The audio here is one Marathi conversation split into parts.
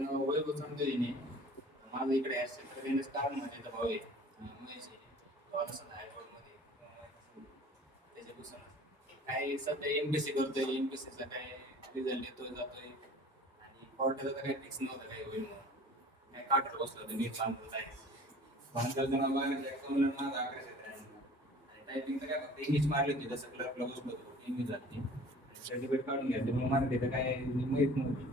वैभव चांदोलीने माझं इकडे ॲसेट स्टारमध्ये भाऊ आहे. महेश आहे. हायकोर्टमध्ये त्याच्यापासून काय सध्या एम बी सी करतोय. एम बी सीचा काय रिझल्ट येतोय जातोय. आणि कोर्टाचा तर काही फिक्स नव्हतं काय होईल म्हणून. काय काटर बसलो होतं नीट बांधलं आहे. बांधलं माझा आणि टायपिंग तर काय फक्त इंग्लिश मारली होती जसं क्लर्कला बसलो होतो इंग्लिश झाली सर्टिफिकेट काढून घ्यायचं मग मराठी तर काय माहीत नव्हती.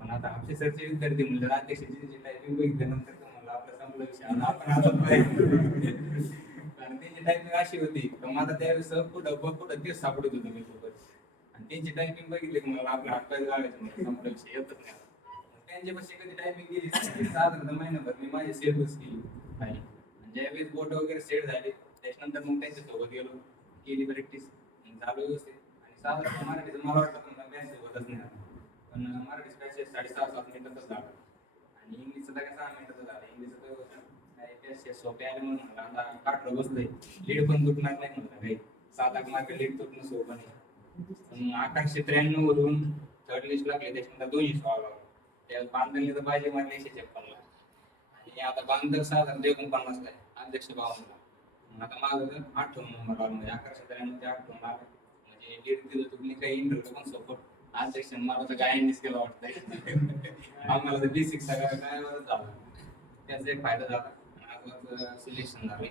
पण आता ऑफिसरचे विद्यार्थी म्हणलं अध्यक्षाची टायपिंग बघितल्यानंतर तुम्हाला आपलं विषय आणि आपण आता कारण त्यांची टायपिंग अशी होती तर माझा त्यावेळेस कुठं ब- कुठं तेच सापडत होतं मी सोबत आणि त्यांची टायपिंग बघितली की मला आपल्या हातपाय लावायचं म्हणजे संपलं विषय येतच नाही त्यांच्यापाशी कधी टायपिंग केली साधारण महिनाभर मी माझी सेटच केली. आहे आणि ज्यावेळेस बोट वगैरे सेट झाले त्याच्यानंतर मग त्यांच्यासोबत गेलो केली प्रॅक्टिस झालो व्यवस्थित. आणि साधारण मराठीचं मला वाटतं पण मॅसेज होतच नाही पण मराठी मॅसेज साडेसहा सात मिनिटातच झालं आणि इंग्लिशचं तर काय सहा मिनिटाचं झालं इंग्लिशचं सोपे आले म्हणून म्हणलं. आता काठलं बसलंय लीड पण तुटणार नाही म्हणलं काही? सात आठ मार्क लीड तुटणं सोपं नाही. पण अकराशे त्र्याण्णव वरून थर्ड लिस्ट लागले त्याच्यानंतर दोनशे सोळा लागले. त्या बांधले तर पाहिजे मला एकशे छप्पनला. आणि आता बांधक साधारण एकोणपन्नास काय अध्यक्ष बावनला आता माझं तर आठवण नंबर आला. म्हणजे अकराशे त्र्याण्णव ते आठवण आलं. म्हणजे लीड दिलं तुम्ही काही इंटरव्ह्यू पण आज सेक्शन मला तर गायनीच केलं वाटतंय. आम्हाला तर बेसिक सगळं काय झालं त्याचा एक फायदा झाला. आज सिलेक्शन झाले